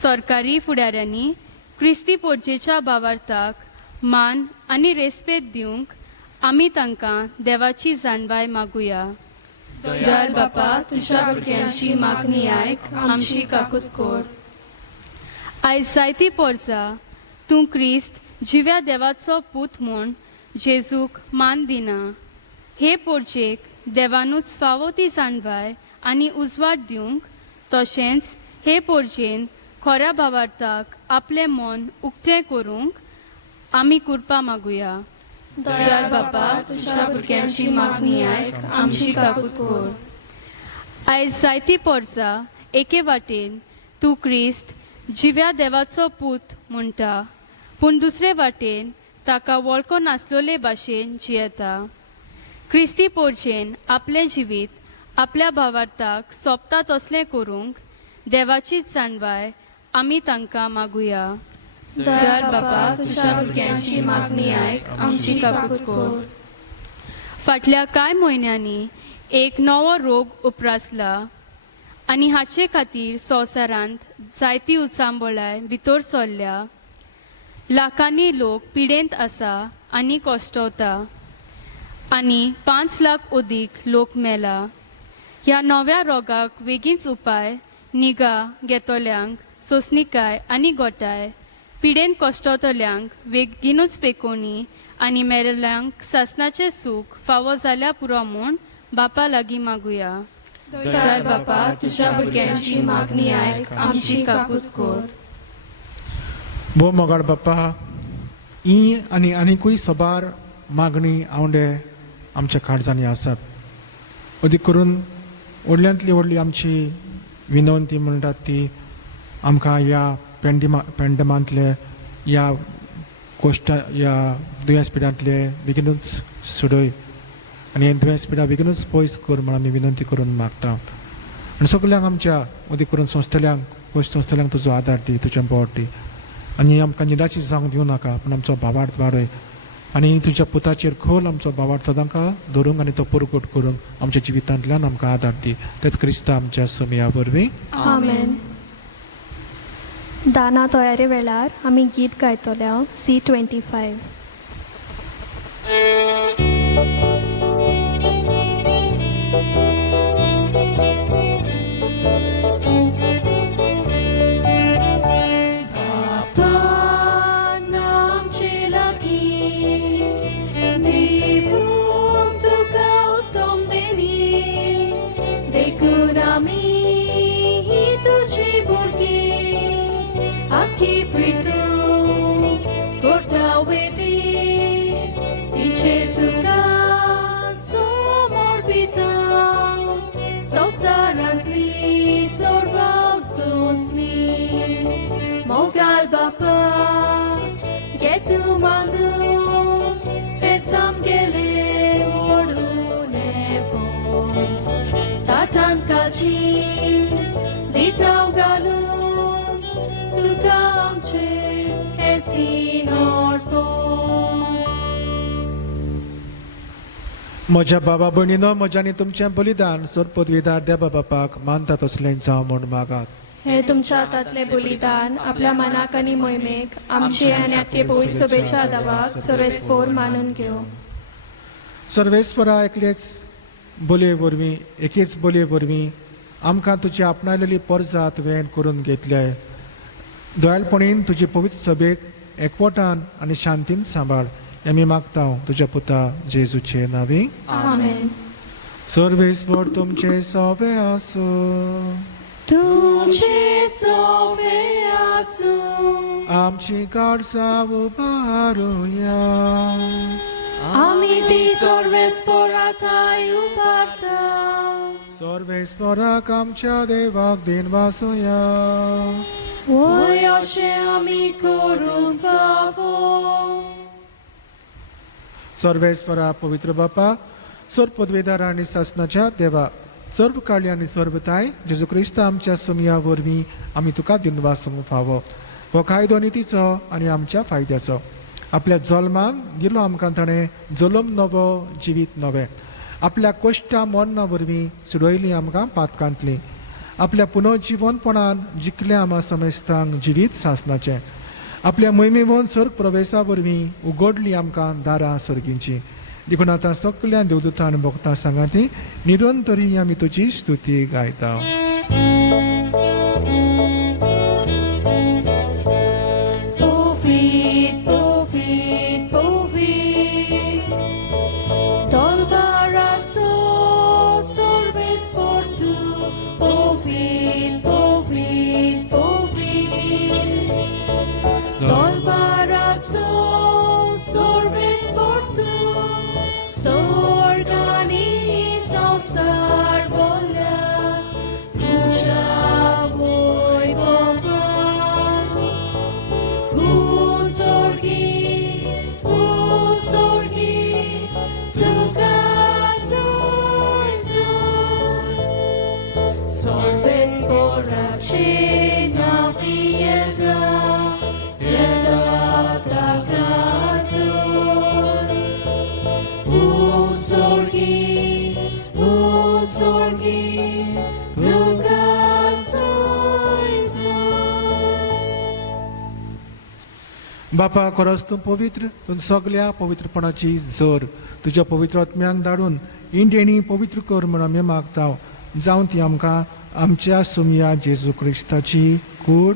सरकारी फुडाऱ्यांनी क्रिस्ती पोरचेच्या भावार्थाक मान आनी रेस्पेद दिवंक आमी तांकां देवाची जाणवाय मागुया. दयाळ बापा तुज्या भुरग्यांची मागणी आयक आमची काकूट कर. आयज जायतीं वर्सां तूं क्रिस्त जिव्या देवाचो पूत म्हूण जेजूक मान दिना. हे पोरचेक देवानूच फावो ती जाणवाय आनी उजवाड दिवंक तशेंच हे पोरचेन खऱ्या भावार्थाक आपलें मन उक्तें करूंक आमी कृपा मागुया. दयाळ बापा तुज्या भुरग्यांची मागणी आयक आमची काकूट कर. आयज जायतीं वर्सां एके वाटेन तूं क्रिस्त जिव्या देवाचो पूत म्हणटा पूण दुसरे वाटेन ताका वळखो नासलोले भाशेन जियेता. क्रिस्ती पोरचेन आपलें जिवीत आपल्या भावार्थाक सोंपता तसलें करूंक देवाचीच जाणवाय आमी तांकां मागुया. दयाळ बापा तुज्या भुरग्यांची मागणी आयक आमची काकूट कर. फाटल्या कांय म्हयन्यांनी एक नवो रोग उप्रासला आनी हाचे खातीर संवसारांत जायती उचांबळाय भितर सरल्या. लाखांनी लोक पिडेंत आसा आनी कश्टवता आनी 5 लाख अदीक लोक मेला. ह्या नव्या रोगाक बेगीनच उपाय निगा घेतल्यांक सोंसणीकाय आनी गोठाय पिडेन कश्टतल्यांक बेगीनूच पेकोवणी आनी मेल्ल्यांक सासणाचें सूख फावो जाल्या पुरो म्हूण बापा लागीं मागुया. दयाळ बापा तुज्या भुरग्यांची मागणी आयक आमची काकूट कर. भो मोगाळ बापा ही आनी आनीकूय सबार मागणी आवडे आमच्या काळजांनी आसात. अदीक करून व्हडल्यांतली व्हडली आमची विनवंती म्हणटात ती आमकां ह्या पेंडमांतले ह्या ह्या दुयेंस पिडांतले बेगीनूच सोडय आनी हे दुयेंस पिडा बेगीनूच पयस कर म्हण आमी विनंती करून मागता. आनी सगल्यांक आमच्या अदीक करून संस्थेल्यांक गोश्ट संस्थेल्यांक तुजो आदार दी तुजें बोट दी आनी आमकां निराशी जावंक दिवं नाका पूण आमचो भावार्थ वाडय आनी तुज्या पुताचेर खोल आमचो भावार्थ तांकां धरूंक आनी तो पुरगोट करूंक आमच्या जिवितांतल्यान आमकां आदार दी. तेच क्रिस्ता आमच्या समया वरवीं. आमेन. दाना तयारी वेळार आमी गीत गायतले C25. Taki pritu Portaweti Ichetuka Somorbita Sosarantli Sorvau Sosni Mogal Bapa Getu Mandu Etsam Gele Moru Nepon Tatan Kalchi Ditau Galun Tukamche Etsin Orpon म्हज्या बाबा भयणीनो म्हज्यानी तुमचें बलिदान सर पदवीदार देवा बापाक मानता तसलें जावं म्हूण मागात हे तुमच्या हातातले बलिदान आपल्या मनाक आणि मोहिमेक आमचे आणि आख्खे पवित्र सभेच्या दावाक सर्वेस्पोर मानून घेऊ सर्वेस्परा एकलेच बोलये वरवीं एकेच बोलये वरवीं आमकां तुजी आपणायलेली परजात वेन करून घेतल्या दयाळपणीन तुजी पवित्र सभेक एकवटान आनी शांतीन सांबाळ हें आमी मागता तुज्या पुता जेजूचे नांवी आमेन सर्वेस्पर तुमचे सोबे आसूं तुमचे सोबे आसूं आमची गाडसाव उबारुया आमी ती सर्वेस्पोराताय उबारता सर्वेस्पराक आमच्या देवाक दिन वासुया वय अशें आमी करूंक फावो सर्वेस्परा पवित्र बापा सर्व पदवीदार आनी शासनाच्या देवा सर्व काळी आनी सर्वताय जेजू क्रिस्त आमच्या सुमया वरवीं आमी तुका दिन वासूंक फावो हो कायदो नितीचो आनी आमच्या फायद्याचो आपल्या जल्मान दिलो आमकां ताणें जल्म नवो जिवीत नवें आपल्या कश्टा मरणा वरवीं सुडयली आमकां पातकांतली आपल्या पुनर्जीवनपणान जिखले आमा समेस्तांक जिवीत सासनाचें आपल्या मोहिमेवोन सर्ग प्रवेशा वरवीं उगडली आमकां दारां सर्गींची देखून आतां सगल्या देवदूतां आनी भक्तां सांगाती निरंतरी आमी तुजी स्तुती गायता Povit, povit, povit Dolbarazzo sorbes portu Povit, povit, povit Dolbarazzo sorbes portu Sorgani sausar bolla Ducha voi bovan Usorgi, Tuka Sorves porace navieda, Yeda takasur Usorgi, Tuka बापा खरोच तूं पवित्र तूं सगल्या पवित्रपणाची जोर तुज्या पवित्र आत्म्यांक धाडून इंडियेनी पवित्र कर म्हूण आमी मागता जावं ती आमकां आमच्या सुमया जेजू क्रिस्ताची कूड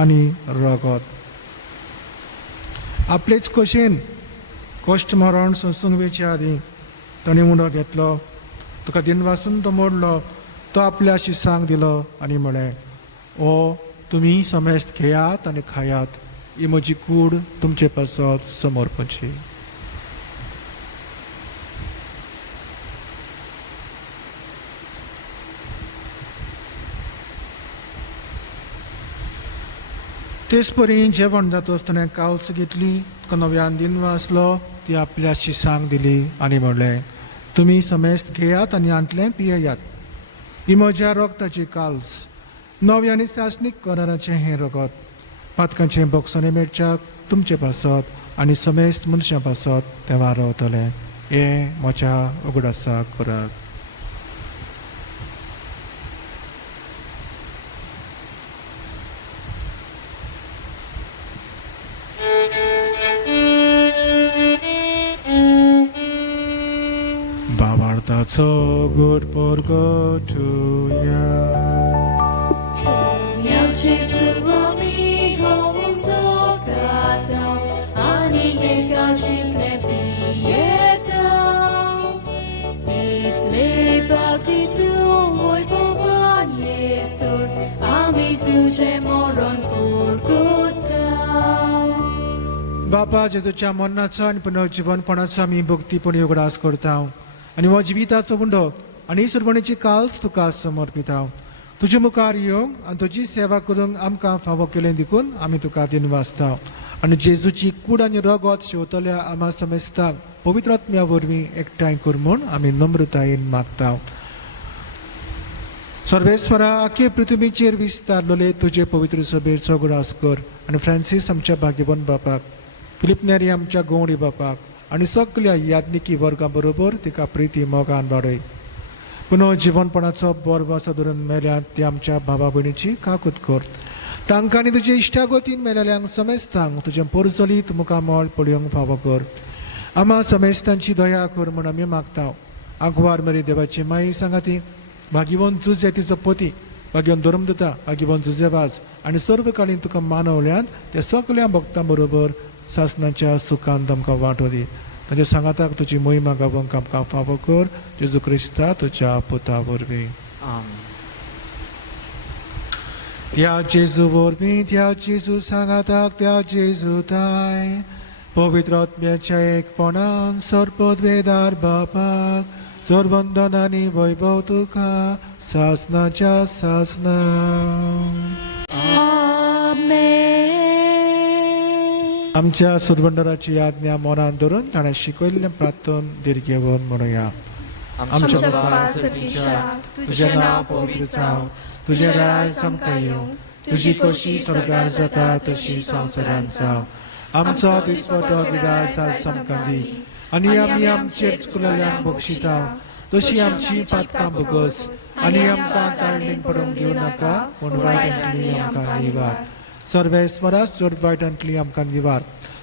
आनी रगत आपलेच कशेन कश्ट मरण सोंसूंक वेच्या आदी ताणें मुडो घेतलो तुका दिन वासून तो मोडलो तो आपल्या शिसांक दिलो आनी म्हळें ओ तुमी समेस्त घेयात आनी खायात ही म्हजी कूड तुमचे पासत समर्पणची तेच परी जेवण जाता आसतना कावस घेतली तुका नव्यान दिन वासलो ती आपल्या शिसांक दिली आनी म्हणलें तुमी समेस्त घेयात आनी आंतलें पियेयात ही म्हज्या रगताची काल्स नव्यानी सासणीक कराराचें हें रगत पातकांचें बॉक्सांनी मेळच्याक तुमचे पासत आनी समेस्त मनशां पासत तें वारवतलें हें म्हज्या उगडासा करात बाबार्थाचो गोड परगटुया Tuże moron purgut बापा जेजूच्या मरणाचो आनी पुनर्जीवनपणाचो आमी भक्तीपणी उगडास करता आनी हो जिविताचो उंडो आनी सुरवणेची काल्स तुका समर्पिता. तुजे मुखार येवंक आनी तुजी सेवा करूंक आमकां फावो केलें देखून आमी तुका दिन वाचता आनी जेजूची कूड आनी रगत शेवतल्या आम्हा समेस्ताक पवित्र आत्म्या वरवीं एकठांय कर म्हूण आमी नम्रतायेन मागता. सर्वेस्वरा आख्खे पृथ्वीचेर विस्तारलोले तुजे पवित्र सभेचो उगडास कर आनी फ्रांसीस आमच्या भाग्यवन बापाक, फिलिप नेरी आमच्या गवंडी बापाक आनी सगळ्या याज्ञिकी वर्गां बरोबर तिका प्रिती मोगान वाडय. पुनः जीवनपणाचो बरो धरून मेल्यात ती आमच्या भावा भयणीची काकूत कर. तांकां आनी तुजे इश्टागोतीन मेलेल्यांक समेस्तांक तुजें पोरचलीत मुखामळ पळोवंक फावो कर. आम्हा समेस्तांची दया कर म्हूण आमी मागता. आग्वार मेरी देवाची माई सांगाती, भाग्यवन जुजे तिचो पती, भाग्यवन धर्मदूता, भाग्यवन जुजेबाज आनी सर्वकालीन तुका मानवल्यात त्या सगळ्या भक्तां बरोबर सासणाच्या सुखांत आमकां वांटो दी. तुज्या सांगाताक तुजी मोहिमा गावंक आमकां फावो कर. जेजू क्रिस्ता तुज्या पुता वरवीं. त्या जेजू वरवीं, त्या जेजू सांगाताक, त्या जेजू ताय पवित्र आत्म्याच्या एकपणान सर्पद्वेदार बापाक सर्वंदन आनी वैभव तुका सासणाच्या सासना. आमच्या सुरवंडराची आज्ञा मनान धरून ताणें शिकयल्लें प्रार्थन दिर्घेवन म्हणुया. आमच्या बाबा सर्गीच्या, तुजें नांव पवित्र जावं, तुजें राज आमकां येवं, तुजी कशी स्वर्गार जाता तशी संवसारांत जावं. आमचो दिसवटो गिराय आज आमकां दी आनी आमी आमचेर चुकलेल्यांक बक्षिता तशी आमची पातकां बगस आनी आमकां ताळणेक पडूंक दिवं नाका पूण वायटांतली आमकां निवार. सर्वेस्वरा चड वायटांतली आमकां निवार.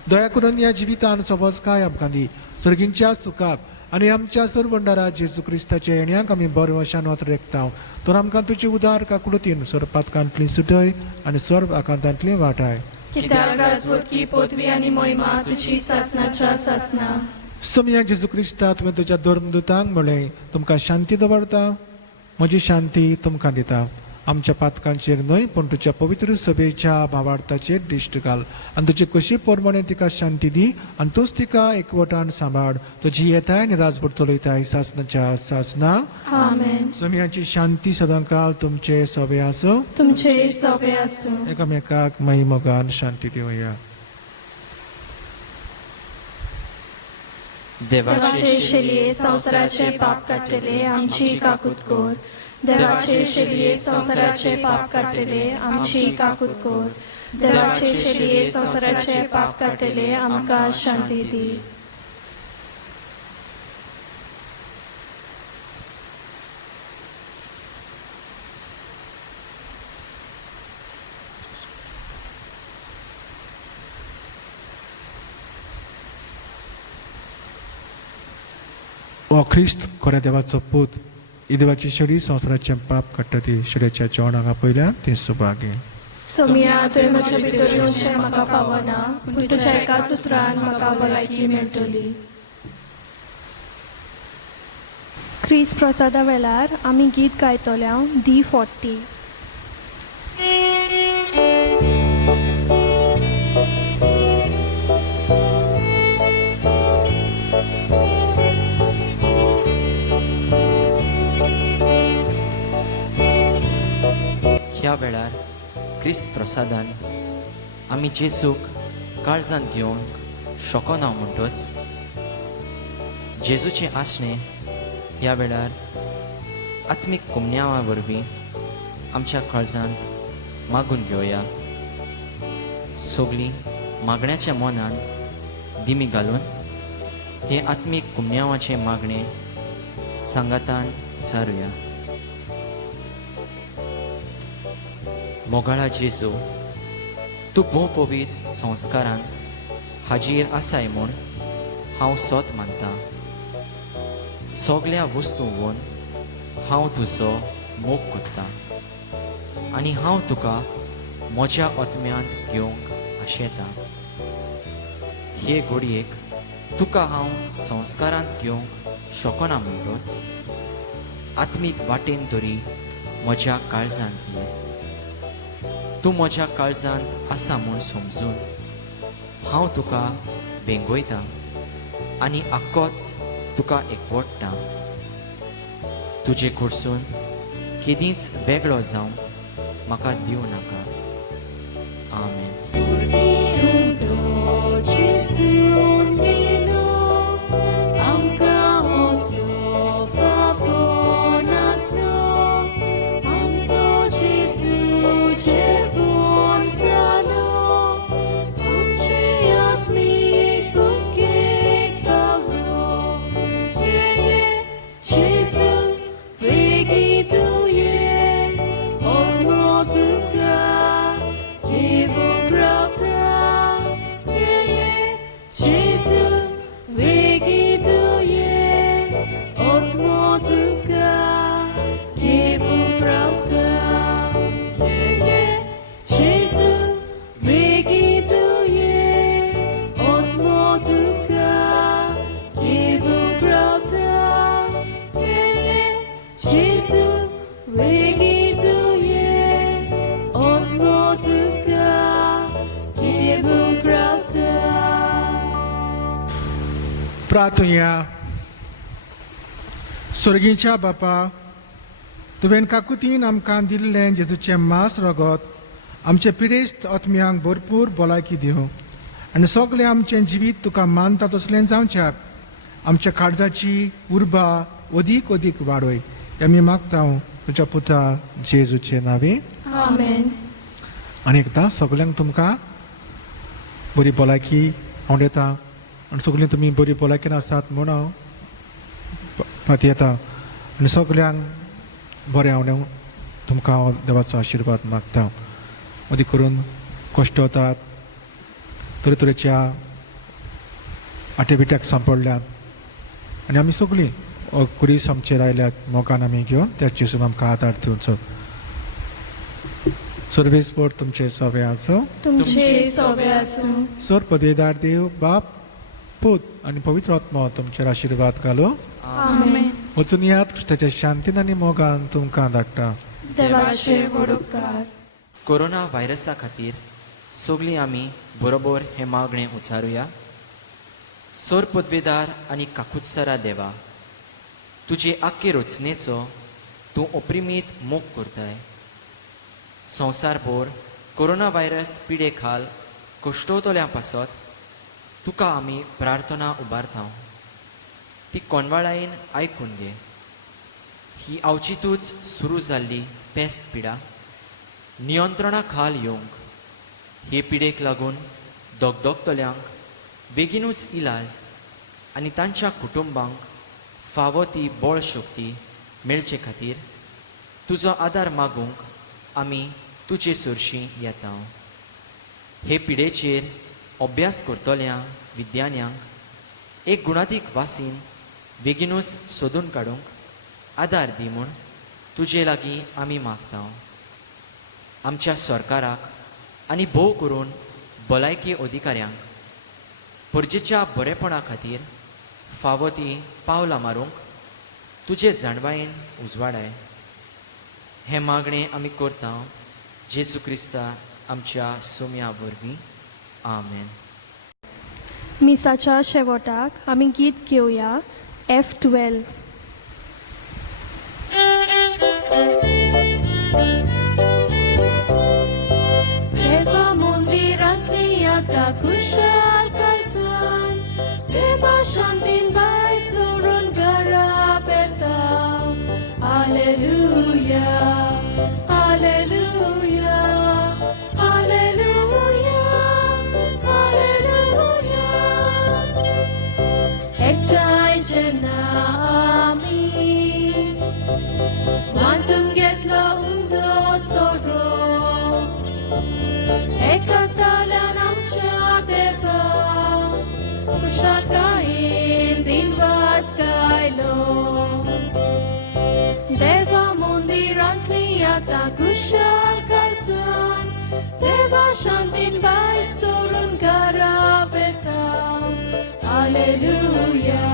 दया करून ह्या जिवितान सवस काय आमकां दी. सर्गींच्या सुखाक आनी आमच्या सर्वंडरा जेजू क्रिस्ताच्या येण्याक आमी बरे वशान वत रेखता. तर आमकां तुजी उदार काकुळतीन सर्व पातकांतली सुटय आनी सर्व आकांतांतली वाटाय. कित्याक राजवटी पदवी आनी मोहिमा तुजी सासणाच्या सासना. समया जेजू क्रिस्ता तुवें तुज्या धर्मदूतांक म्हळें, तुमकां शांती दवरता, म्हजी शांती तुमकां दिता. आमच्या पातकांचेर न्हय पूण तुज्या पवित्र सभेच्या भावार्थाचेर दिश्ट घाल आनी तुजी कशी पोरमणे तिका शांती दी आनी तूंच तिका एकवटान सांबाळ. तुजी येताय आनी राजभर चलयताय सासणाच्या सासना. आमेन. समयाची शांती सदांकाल तुमचे सवे आसूं. तुमचे सवे आसूं. एकामेकाक माई मोगान शांती दिवया. देवाचे शेलये संवसाराचे पाप काडटले आमची काकूत कोर. देवाचे शेलये संवसाराचे पाप काडटले आमची काकूत कोर. देवाचे शेलये संवसाराचे पाप काडटले आमकां शांती दी. ओ ख्रिस्त खऱ्या देवाचो पूत, ही देवाची शेळी संवसाराचे पाप काडटा ती शेळयेच्या जेवणाक पयल्या ती सुभागी. सोमिया तुवें म्हज्या भितर येवचें म्हाका फावना पूण तुज्या एकाच उतरान म्हाका भलायकी मेळटली. क्रिस प्रसादा वेळार आमी गीत गायतल्या D40. ह्या वेळार क्रिस्त प्रसादान आमी जेजूक काळजांत घेवंक शकना म्हणटच जेजूचे आसणे ह्या वेळार आत्मीक कुमन्यावा वरवीं आमच्या काळजांत मागून घेवया. सगळीं मागण्याच्या मनान दिमी घालून हे आत्मीक कुमन्यावाचे मागणे सांगातान उचारुया. मोगाळा जेजू, तूं भोव पवित्र संस्कारान हाजीर आसाय म्हूण हांव सोत मानता. सगळ्या वस्तूंवन हांव तुजो मोग करता आनी हांव तुका म्हज्या आत्म्यांत घेवंक आशेता. हे घडयेक तुका हांव संस्कारांत घेवंक शकना म्हणटच आत्मीक वाटेन तरी म्हज्या काळजांत ये. तूं म्हज्या काळजांत आसा म्हूण समजून हांव तुका भेंगोयतां आनी आख्खोच तुका एकवटतां. तुजे कडसून केदींच वेगळो जावंक म्हाका दिवं नाका. आमेन. Unto Jesus nilo, amka oslo favonaslo, amso Jesus jevon zalo, amchiat mi kukek paglo, Jesus vegiduye, odmotuka, kivu pravda, Jesus vegiduye, odmotuka, kivu pravda, Jesus vegiduye, odmotuka, kivu pravda, Jesus vegiduye, odmotuka, kivu pravda. प्रार्थना. स्वर्गीच्या बापा, तुवें काकुतीन आमकां दिल्लें जेजूचें मांस रगत आमचे पिडेस्त आत्म्यांक भरपूर भलायकी दिवं आनी सगळें आमचें जिवीत तुका मानता तसलें जावच्याक आमच्या काळजाची उर्बा अदीक अदीक वाडय. आमी मागतां तुज्या पुता जेजूचे नांवे. आमेन. आनी एकदां सगल्यांक तुमकां बरी भलायकी हांव दितां आनी सगळीं तुमी बरी भलायकेन आसात म्हूण हांव पातयेतां आनी सगल्यांक बरें हांव तुमकां हांव देवाचो आशिर्वाद मागतां. मदीं करून कश्ट जातात, तरेतरेच्या आटेबिट्याक सांपडल्यात आनी आमी सगळीं कुडीस आमचेर आयल्यात मोगान आमी घेवन त्या जेजून आमकां आदार दिवचो. सर्वेस्पर तुमचे सवे आसूं. तुमचे सोबे आसूं. सर पदवेदार देव बाप पूत आनी पवित्र आत्मा तुमचेर आशिर्वाद घालो. आमेन. वचून यात कृष्णाच्या शांतीन आनी मोगान तुमकां धाडटा. देवाचे वडुपकार. कोरोना व्हायरसा खातीर सगळीं आमी बरोबर हें मागणें उचारुया. सोर पदवेदार आनी काकुत्सरा देवा, तुजे आख्खे रचनेचो तूं अप्रिमीत मोग करताय. संवसारभर कोरोना व्हायरस पिडे खाल कश्टवतल्या पासत तुका आमी प्रार्थना उबारता. ती कोणवाळायेन आयकून घे. ही आवचितूच सुरू जाल्ली पेस्त पिडा नियंत्रणा खाल येवंक, हे पिडेक लागून दोगदोगतल्यांक बेगीनूच इलाज आनी तांच्या कुटुंबांक फावो ती बळ शक्ती मेळचे खातीर तुजो आदार मागूंक आमी तुजे सुरशीं येता. हे पिडेचेर अभ्यास करतल्या विद्यान्यांक एक गुणादीक वासीन बेगीनूच सोदून काडूंक आदार दी म्हूण तुजे लागीं आमी मागता. आमच्या सरकाराक आनी भोव करून भलायकी अधिकाऱ्यांक परजेच्या बरेपणा खातीर फावो ती पावलां मारूंक तुजे जाणवायेन उजवाडाय. हें मागणें आमी करता जेजू क्रिस्ता आमच्या सोम्या वरवीं. आमेन. मिसाच्या शेवटाक आमी गीत घेवया F12. देवा मंदिरांतली आतां कुशाल कालसान, देवा शांतीन बाय सोडून घरा येता. Hallelujah, hallelujah, hallelujah, hallelujah. एकठांय जेन्ना आमी वांटून घेतलो उंदो सोडो, एकाच दाल्यान आमच्या देवा कुशालकायेन दिनवास गायलो. देवा मंदिरांतली आतां कुशाल कालसान, देवा शांतीन बाय सोडून घरा येता. हालेलुया,